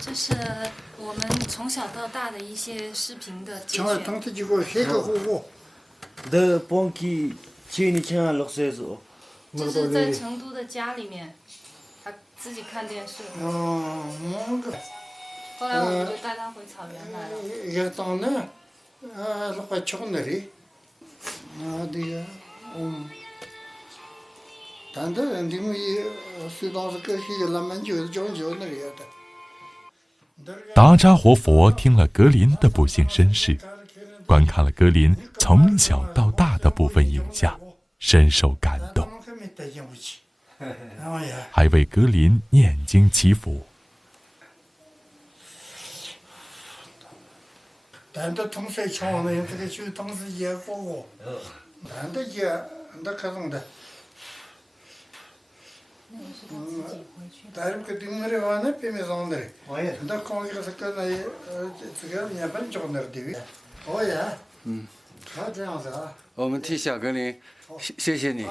这是我们从小到大的一些视频的节选。这是在成都的家里面，他自己看电视。后来我们就带他回草原来了。达扎活佛听了格林的不幸身世，观看了格林从小到大的部分影像，深受感动，还为格林念经祈福。我们替小格林，谢谢你。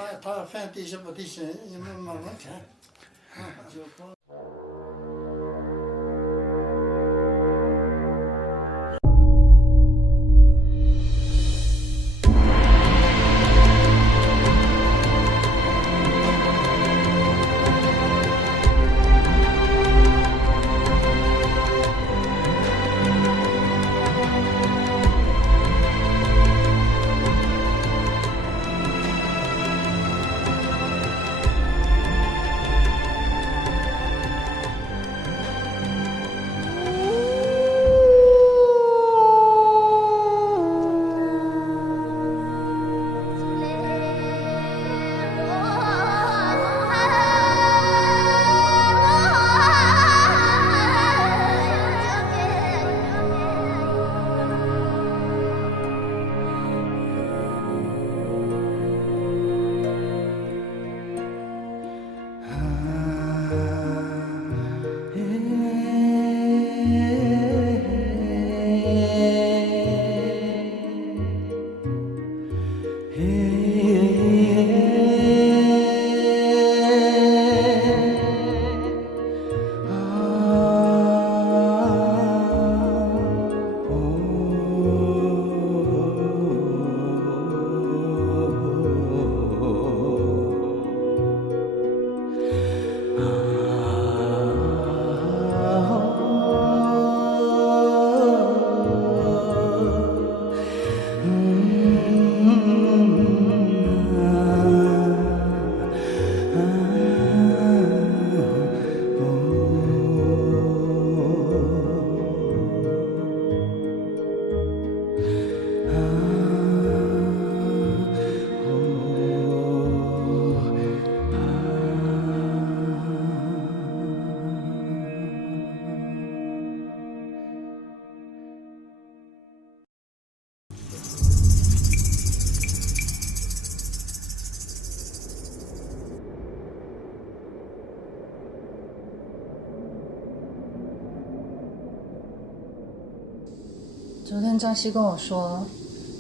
昨天张希跟我说，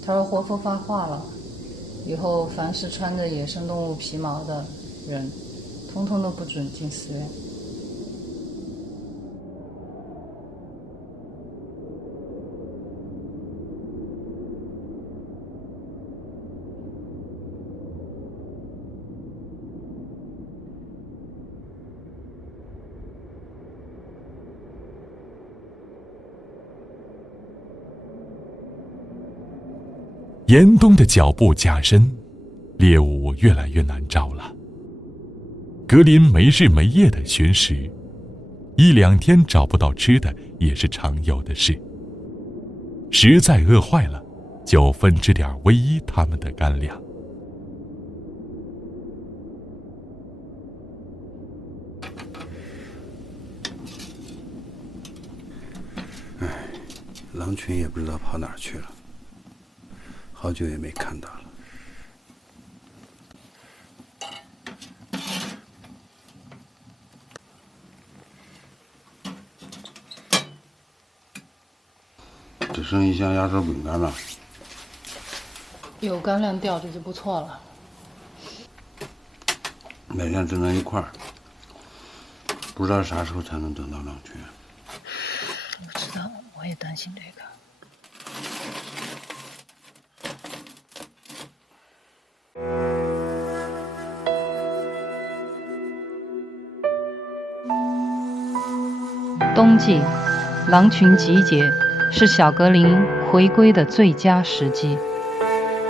他说活佛发话了，以后凡是穿着野生动物皮毛的人，通通都不准进寺院。严冬的脚步加深，猎物越来越难找了。格林没日没夜地寻食，1-2天找不到吃的也是常有的事。实在饿坏了，就分支点唯一他们的干粮。狼群也不知道跑哪儿去了，好久也没看到了。只剩一箱压缩饼干了，有干粮吊着就不错了。每天只能一块儿，不知道啥时候才能等到狼群。我知道，我也担心这个。冬季，狼群集结是小格林回归的最佳时机。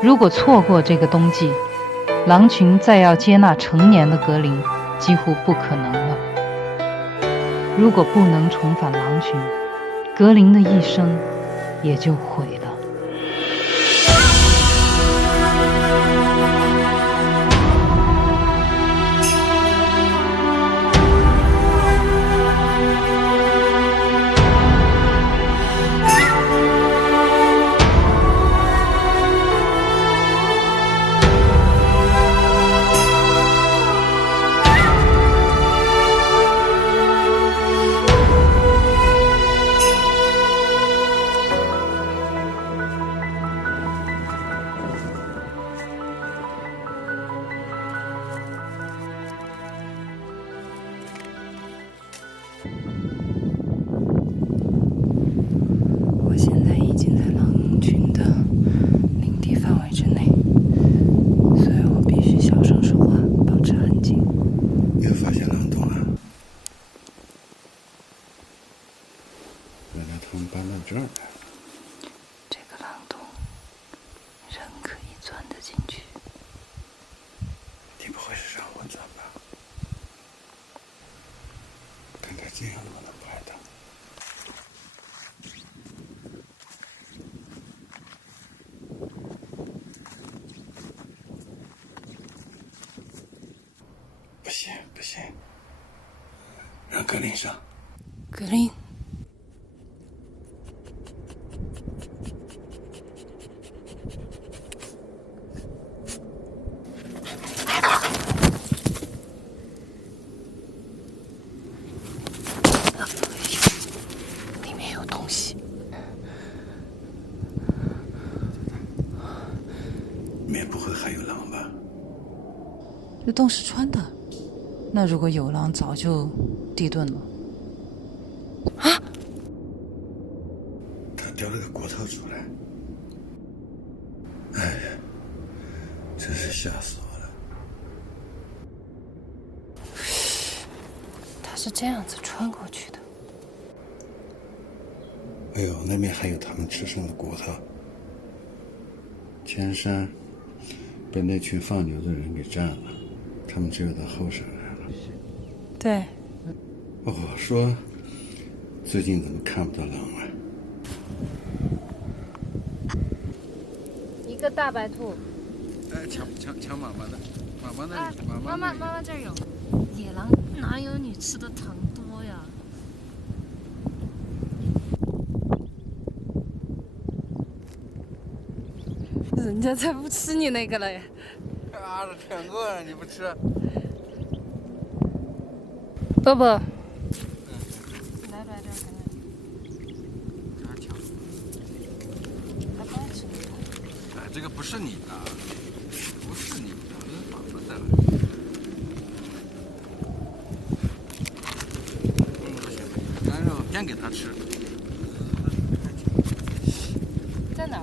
如果错过这个冬季，狼群再要接纳成年的格林几乎不可能了。如果不能重返狼群，格林的一生也就毁了。我现在已经在狼群的领地范围之内，所以我必须小声说话，保持安静。又发现狼洞了，原来他们搬到这儿来了。这个狼洞，人可以钻得进去。你不会是让我钻吧？看他这样能不能拍的？不行不行，让格林上。格林，里面有东西。里面不会还有狼吧？这洞是穿的，那如果有狼，早就地遁了。他叼了个骨头出来，哎呀，真是吓死我了！他是这样子穿过去的。哎呦，那边还有他们吃剩的骨头。前山被那群放牛的人给占了，他们只有到后山来了。对，哦，说最近怎么看不到狼啊？一个大白兔。哎，抢妈妈的，妈妈那里，妈妈这儿有。野狼哪有你吃的糖多呀？人家才不吃你那个嘞！啊，这舔够了，你不吃？伯伯，来这儿看看。他抢。他不爱吃那个。哎，这个不是你的，不是你的，这是妈妈的。不行，干肉先给他吃。在哪儿？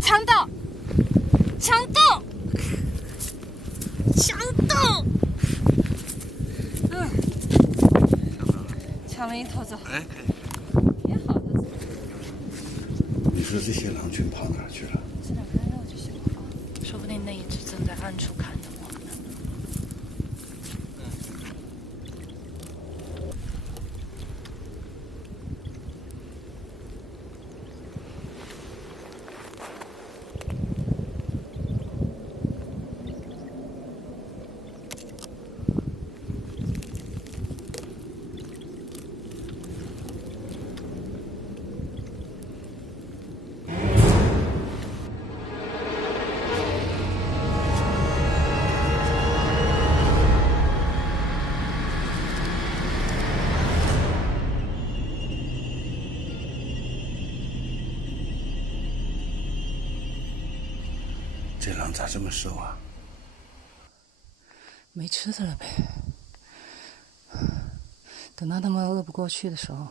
强盗！强盗！强盗！抢了一头走。哎，可以。也好的。你说这些狼群跑哪儿去了？吃点干肉就行了吧？说不定那一只正在暗处看着我们呢。这狼咋这么瘦啊？没吃的了呗。等到他们饿不过去的时候，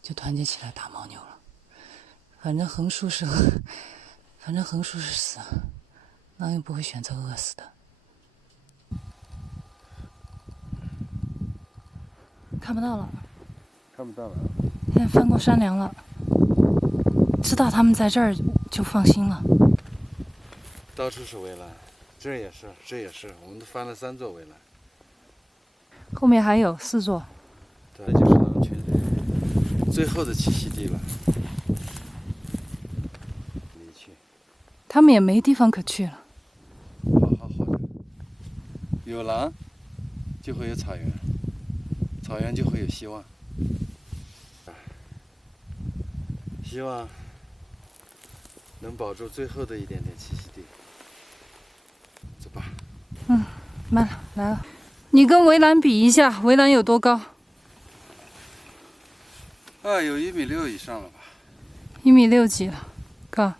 就团结起来打牦牛了。反正横竖是死，狼也不会选择饿死的。看不到了，看不到了。现在翻过山梁了，知道他们在这儿就放心了。到处是围栏，这儿也是，这也是，我们都翻了3座围栏。后面还有4座。这就是狼群最后的栖息地了。离去。他们也没地方可去了。好的。有狼，就会有草原，草原就会有希望。希望能保住最后的一点点栖息地。走吧。慢了，来了。你跟围栏比一下，围栏有多高有1.6米以上了吧？1.6米几了，高。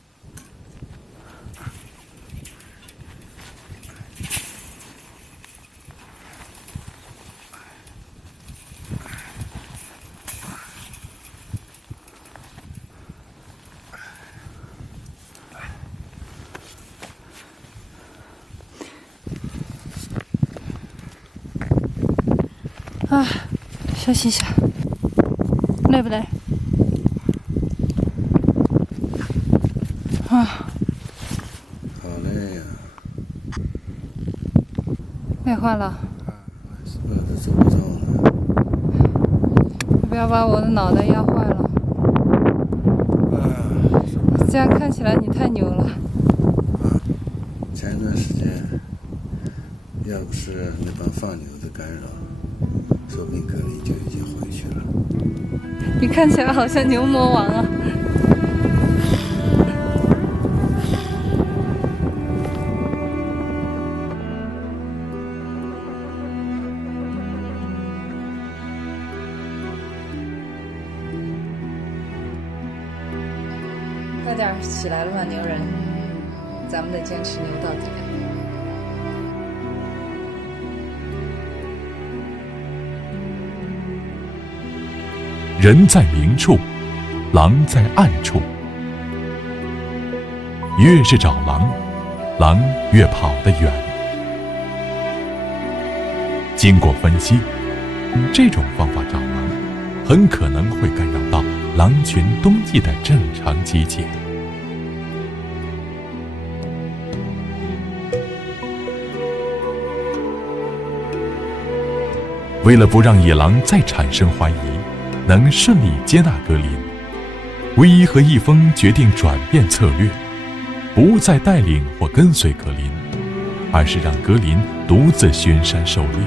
休息一下，累不累？好累呀！累坏了。饿得走不动了。你不要把我的脑袋压坏了。这样看起来你太牛了。前一段时间，要不是那帮放牛的干扰，说不定格林就已经回去了。你看起来好像牛魔王啊！快点起来了吧，牛人！咱们得坚持牛到底。人在明处，狼在暗处。越是找狼，狼越跑得远。经过分析，这种方法找狼，很可能会干扰到狼群冬季的正常集结。为了不让野狼再产生怀疑，能顺利接纳格林，威伊和易峰决定转变策略，不再带领或跟随格林，而是让格林独自巡山狩猎，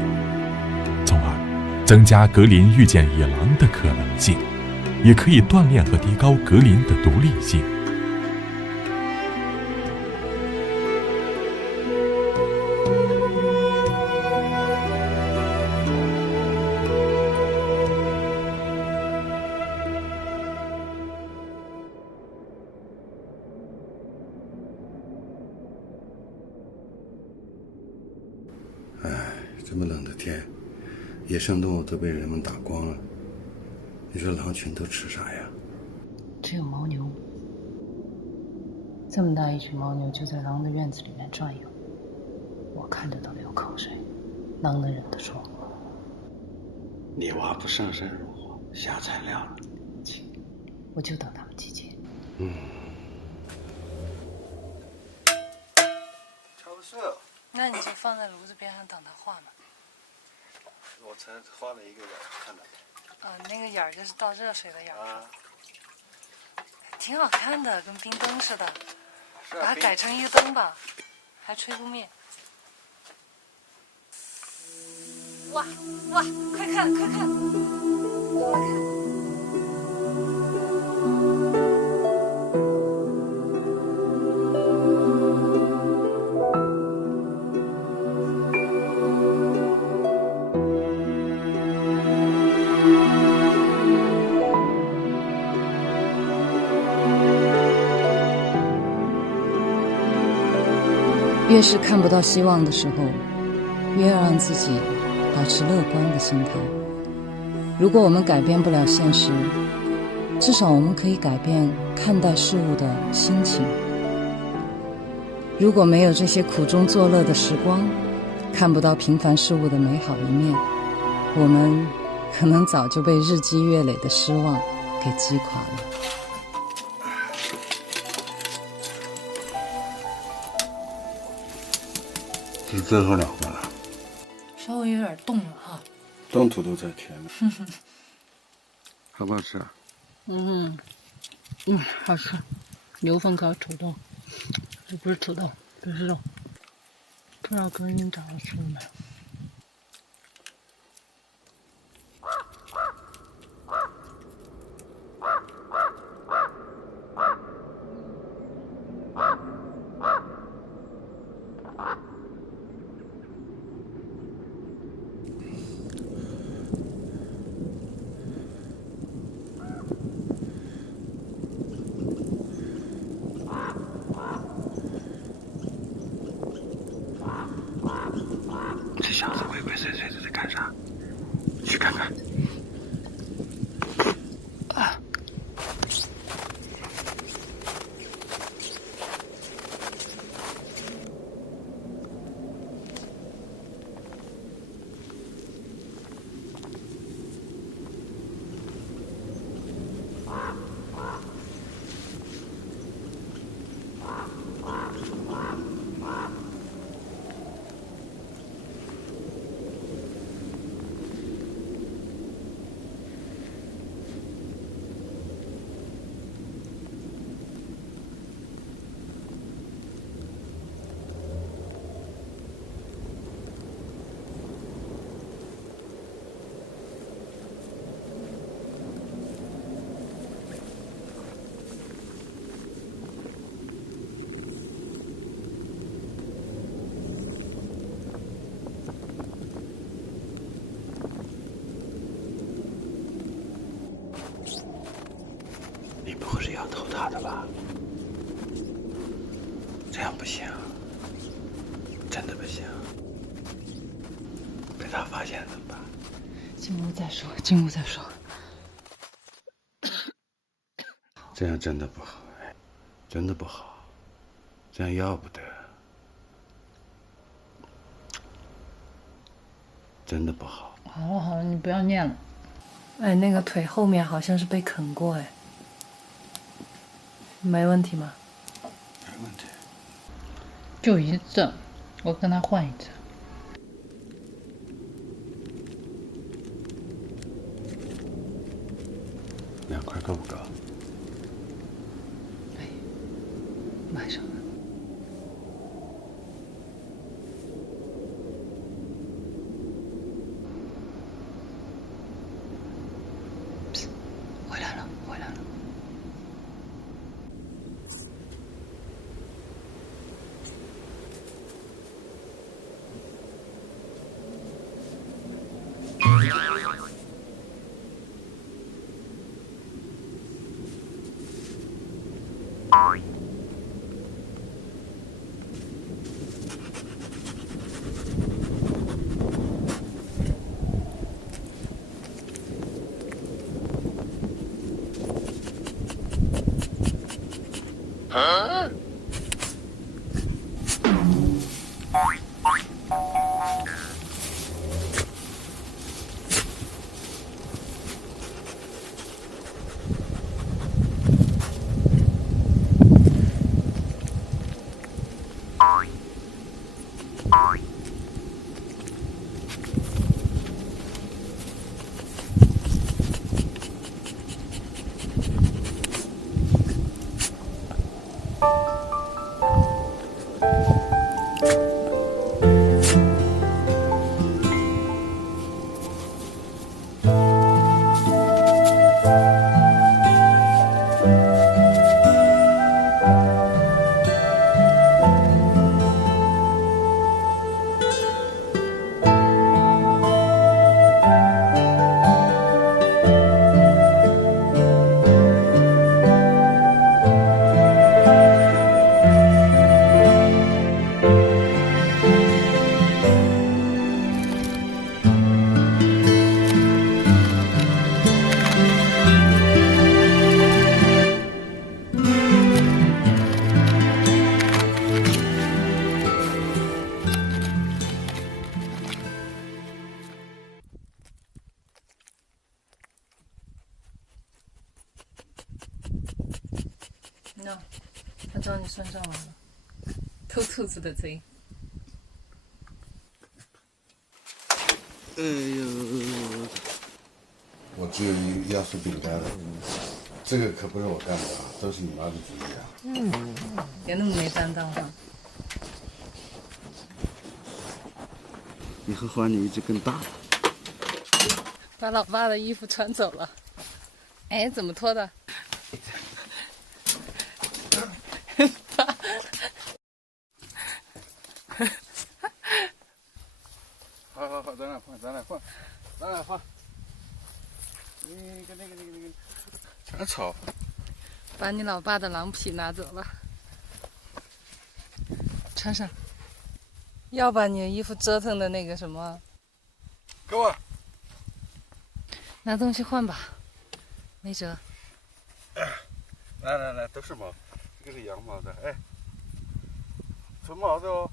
从而增加格林遇见野狼的可能性，也可以锻炼和提高格林的独立性。这么冷的天，野生动物都被人们打光了，你说狼群都吃啥呀？只有牦牛。这么大一群牦牛就在狼的院子里面转悠，我看着都流口水，狼能忍得住？你娃不上山入伙，下材料了。我就等他们集结。超市。那你就放在炉子边上等它化嘛。我才画了一个眼，看到没？那个眼儿就是倒热水的眼儿。挺好看的，跟冰灯似的。把它改成一个灯吧，还吹不灭。哇，快看，快看，过来看。越是看不到希望的时候，越要让自己保持乐观的心态。如果我们改变不了现实，至少我们可以改变看待事物的心情。如果没有这些苦中作乐的时光，看不到平凡事物的美好一面，我们可能早就被日积月累的失望给击垮了。是最后2个了，稍微有点冻了哈。冻土都在甜了。好不好吃啊？好吃。牛粪烤土豆，这不是土豆，这是肉。不知道格林找到吃了没有？这小子鬼鬼祟祟的在干啥？去看看。你不会是要偷他的吧？这样不行，真的不行。被他发现怎么办？进屋再说，进屋再说。这样真的不好，真的不好，这样要不得，真的不好。好了好了，你不要念了。哎，那个腿后面好像是被啃过，哎，没问题吗？没问题。就一次，我跟他换一次。2块够不够？马上了。回来了，回来了。那，他找你算账来了，偷兔子的贼。哎呦，我只有一压缩饼干了，这个可不是我干的啊，都是你妈的主意啊。别那么没担当哈。以后还你一只更大的。把老爸的衣服穿走了。哎，怎么脱的？好，咱俩换。那个，全吵。把你老爸的狼皮拿走了，穿上。要把你的衣服折腾的那个什么。给我。拿东西换吧，没辙。来，都是毛，这个是羊毛的，哎，纯毛的哦。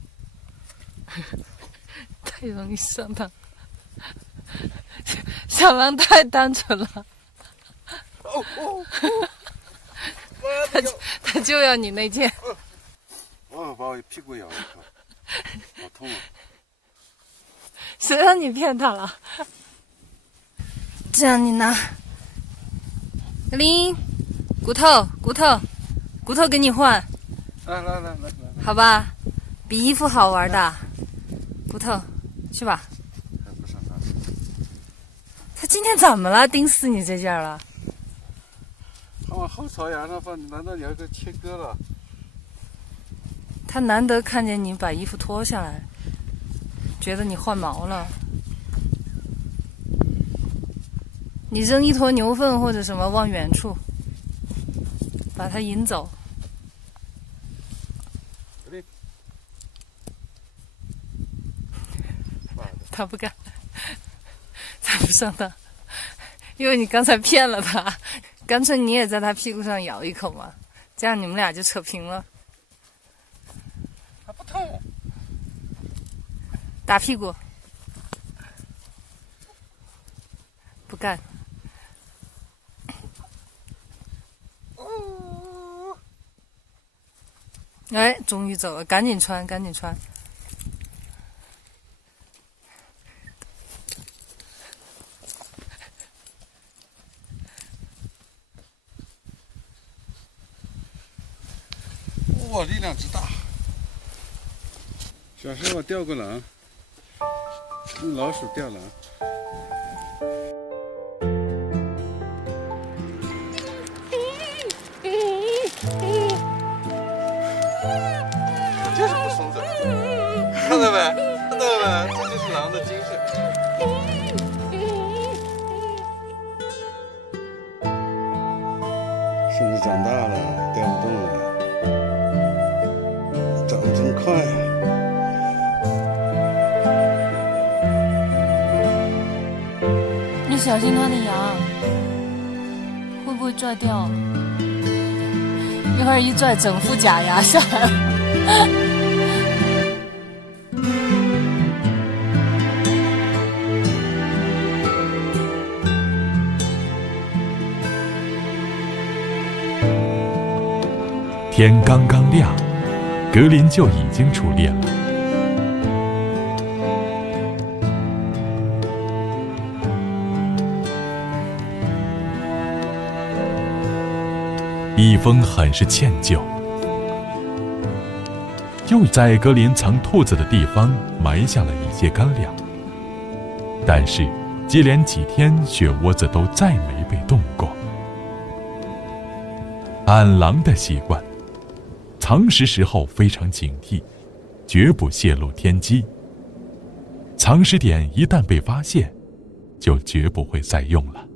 太容易上当，小狼太单纯了。他就要你那件。把我屁股咬一口，好痛啊！谁让你骗他了？这样你拿。格林，骨头给你换。来，好吧，比衣服好玩的。骨头，去吧。还不上当？他今天怎么了？盯死你这件了？他往后槽牙上放，难道你要给切割了？他难得看见你把衣服脱下来，觉得你换毛了。你扔一坨牛粪或者什么往远处，把它引走。他不敢，他不上当，因为你刚才骗了他，干脆你也在他屁股上咬一口嘛，这样你们俩就扯平了。还不痛？打屁股，不干。哎，终于走了，赶紧穿。哇，力量之大！小时候我钓过狼，用老鼠钓狼。就是不松手，看到没？这就是狼的精神。孙子长大了，钓不动了。长得真快啊！你小心它的牙，会不会拽掉？一会儿一拽，整副假牙下来了。天刚刚亮，格林就已经出猎了。蜜蜂很是歉疚，又在格林藏兔子的地方埋下了一些干粮，但是接连几天雪窝子都再没被动过。按狼的习惯，藏食时候非常警惕，绝不泄露天机。藏食点一旦被发现，就绝不会再用了。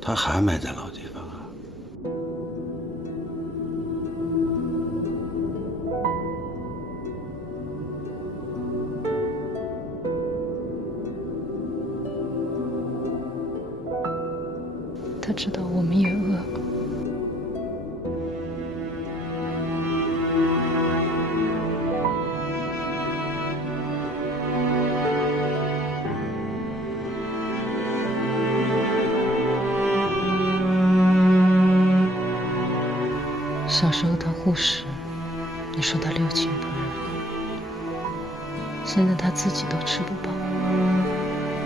他还埋在老地方啊。他知道我们也饿。小时候他护食，你说他六亲不认，现在他自己都吃不饱，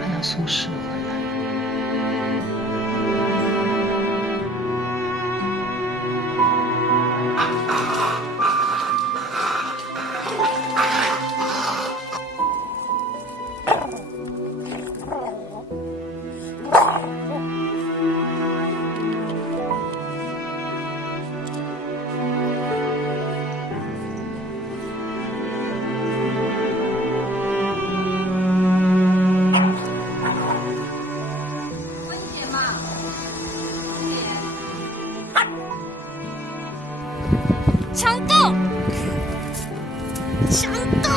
还要送食回来。强斗，强斗！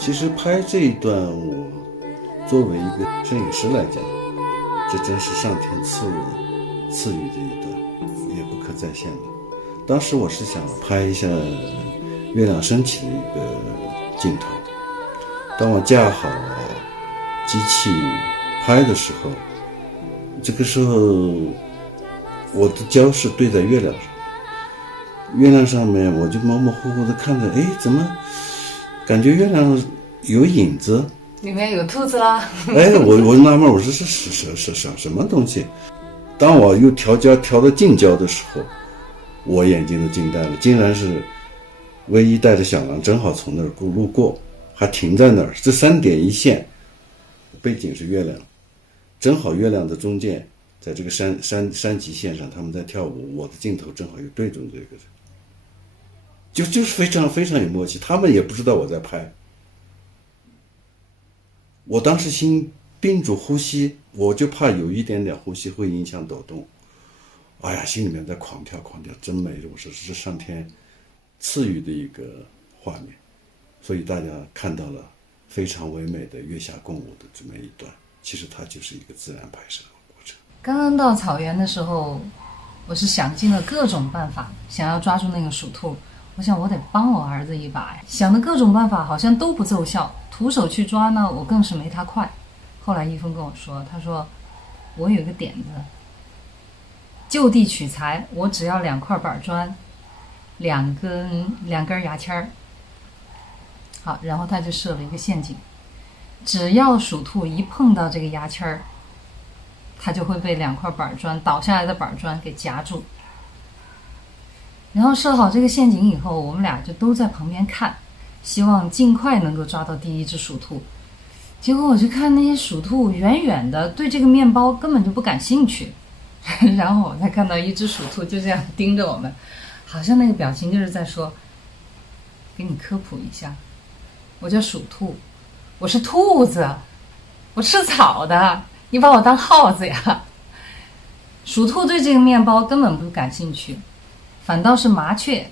其实拍这一段，我作为一个摄影师来讲，这真是上天赐予的一段，也不可再现的。当时我是想拍一下月亮升起的一个镜头，当我架好机器拍的时候，这个时候我的焦是对在月亮上，月亮上面我就模模糊糊的看着，哎，怎么感觉月亮有影子？里面有兔子啦！哎，我纳闷，我说是什么东西？当我又调焦调到近焦的时候，我眼睛都惊呆了，竟然是唯一带着小狼正好从那儿路过，还停在那儿。这3点一线，背景是月亮，正好月亮的中间，在这个山脊线上，他们在跳舞，我的镜头正好又对准这个，就是非常非常有默契。他们也不知道我在拍。我当时心屏住呼吸，我就怕有一点点呼吸会影响抖动。哎呀，心里面在狂跳，真美！我说是上天赐予的一个画面，所以大家看到了非常唯美的月下共舞的这么一段，其实它就是一个自然拍摄的过程。刚刚到草原的时候，我是想尽了各种办法，想要抓住那个鼠兔。我想我得帮我儿子一把呀，想的各种办法好像都不奏效，徒手去抓呢，我更是没他快。后来一峰跟我说，他说我有一个点子，就地取材，我只要2块板砖，2根牙签儿。好，然后他就设了一个陷阱，只要鼠兔一碰到这个牙签儿，它就会被2块板砖倒下来的板砖给夹住。然后设好这个陷阱以后，我们俩就都在旁边看，希望尽快能够抓到第一只鼠兔。结果我就看那些鼠兔远远的对这个面包根本就不感兴趣，然后我才看到一只鼠兔就这样盯着我们，好像那个表情就是在说，给你科普一下，我叫鼠兔，我是兔子，我吃草的，你把我当耗子呀。鼠兔对这个面包根本不感兴趣，反倒是麻雀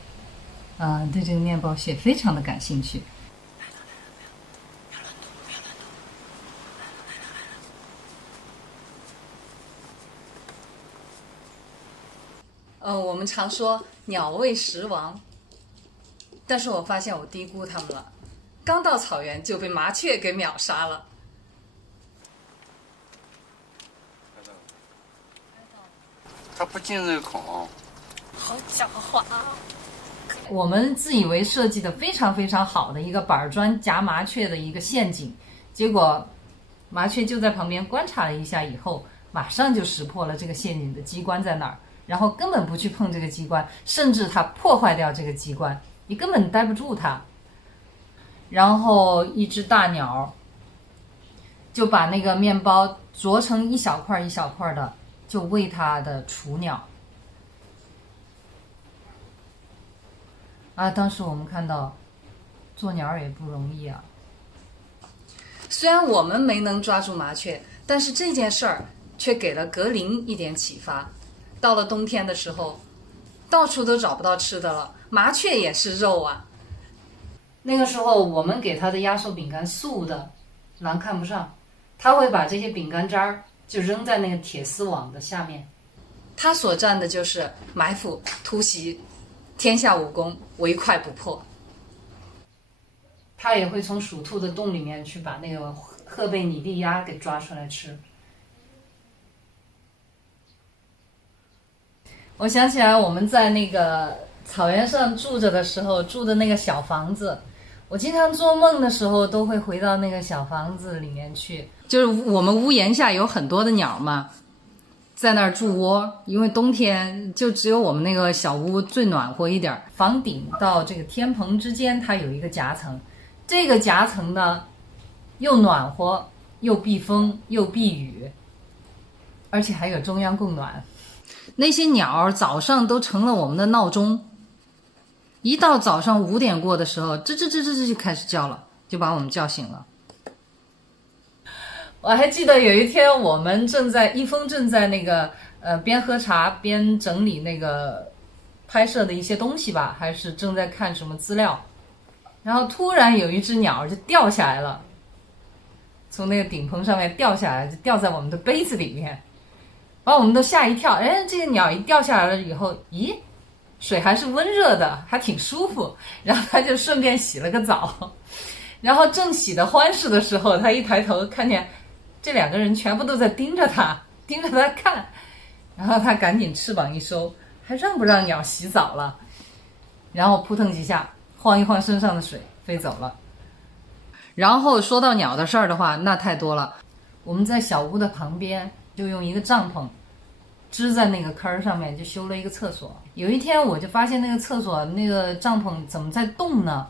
对这个面包屑非常的感兴趣。我们常说鸟为食亡，但是我发现我低估它们了，刚到草原就被麻雀给秒杀了。它不进这个孔。好狡猾啊！我们自以为设计的非常非常好的一个板砖夹麻雀的一个陷阱，结果麻雀就在旁边观察了一下以后，马上就识破了这个陷阱的机关在哪儿，然后根本不去碰这个机关，甚至它破坏掉这个机关，你根本待不住它。然后一只大鸟就把那个面包啄成一小块一小块的，就喂它的雏鸟。啊，当时我们看到做鸟也不容易啊。虽然我们没能抓住麻雀，但是这件事儿却给了格林一点启发。到了冬天的时候，到处都找不到吃的了，麻雀也是肉啊。那个时候我们给他的压缩饼干素的，狼看不上，他会把这些饼干渣儿就扔在那个铁丝网的下面。他所占的就是埋伏、突袭，天下武功，唯快不破。他也会从属兔的洞里面去把那个赫贝拟利鸭给抓出来吃。我想起来我们在那个草原上住着的时候住的那个小房子，我经常做梦的时候都会回到那个小房子里面去。就是我们屋檐下有很多的鸟嘛，在那儿筑窝，因为冬天就只有我们那个小屋最暖和一点，房顶到这个天棚之间它有一个夹层，这个夹层呢又暖和又避风又避雨，而且还有中央供暖。那些鸟早上都成了我们的闹钟，一到早上5点过的时候，吱吱吱吱吱就开始叫了，就把我们叫醒了。我还记得有一天我们一峰正在那个边喝茶边整理那个拍摄的一些东西吧，还是正在看什么资料，然后突然有一只鸟就掉下来了，从那个顶棚上面掉下来，就掉在我们的杯子里面，把我们都吓一跳。哎，这个鸟一掉下来了以后，咦，水还是温热的，还挺舒服，然后他就顺便洗了个澡。然后正洗得欢实的时候，他一抬头看见这2个人全部都在盯着他看，然后他赶紧翅膀一收，还让不让鸟洗澡了，然后扑腾几下晃一晃身上的水飞走了。然后说到鸟的事儿的话，那太多了。我们在小屋的旁边就用一个帐篷支在那个坑上面，就修了一个厕所。有一天我就发现那个厕所那个帐篷怎么在动呢，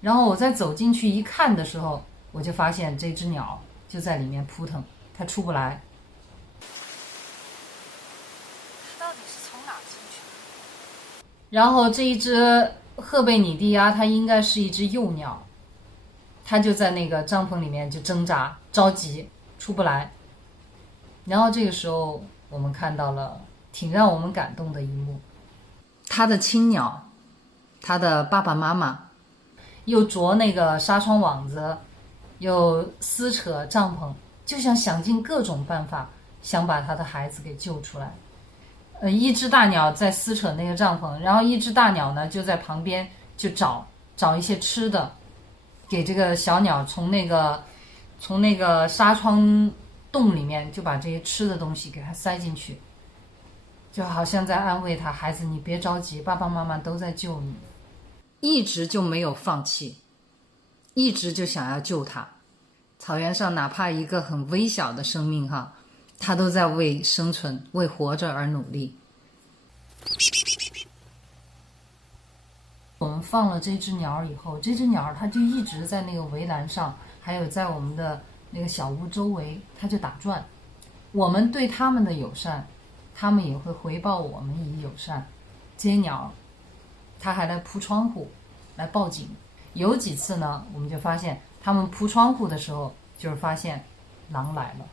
然后我再走进去一看的时候，我就发现这只鸟就在里面扑腾，它出不来。到底是从哪儿进去的？然后这一只赫贝拟利鸭它应该是一只幼鸟，它就在那个帐篷里面就挣扎着急出不来。然后这个时候我们看到了挺让我们感动的一幕，它的亲鸟，它的爸爸妈妈又啄那个纱窗网子，又撕扯帐篷，就想尽各种办法想把他的孩子给救出来。一只大鸟在撕扯那个帐篷，然后一只大鸟呢就在旁边就找一些吃的，给这个小鸟从那个纱窗洞里面就把这些吃的东西给它塞进去，就好像在安慰他，孩子你别着急，爸爸妈妈都在救你。一直就没有放弃，一直就想要救他。草原上哪怕一个很微小的生命哈，他都在为生存为活着而努力。我们放了这只鸟以后，这只鸟它就一直在那个围栏上，还有在我们的那个小屋周围，它就打转。我们对它们的友善，它们也会回报我们以友善。这些鸟它还来扑窗户来报警，有几次呢我们就发现它们扑窗户的时候就是发现狼来了。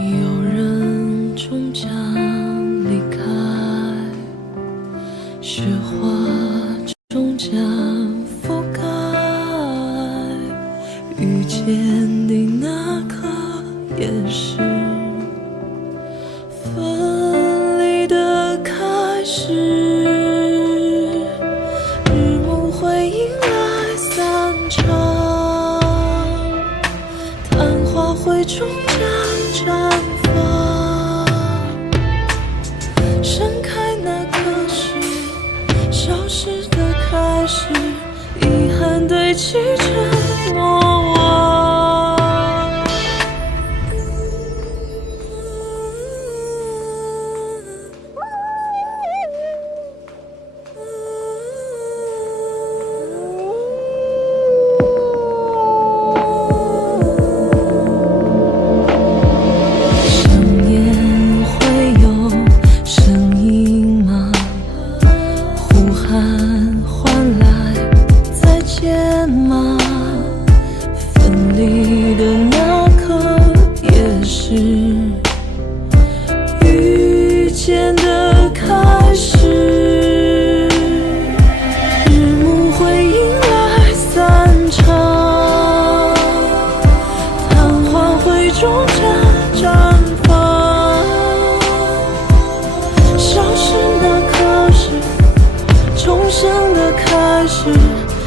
有人终将离开，雪花终将覆盖，遇见你那刻也是分离的开绽放，盛开那刻是消失的开始，遗憾堆砌成莫忘。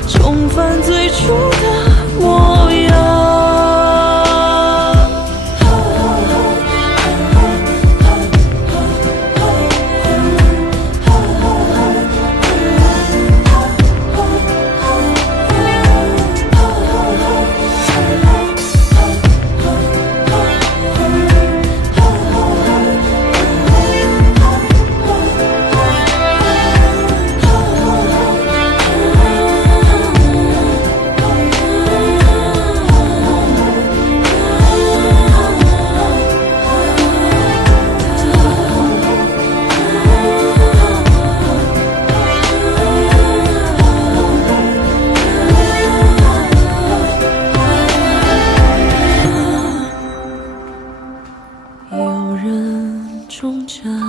重返最初的模样。有人终将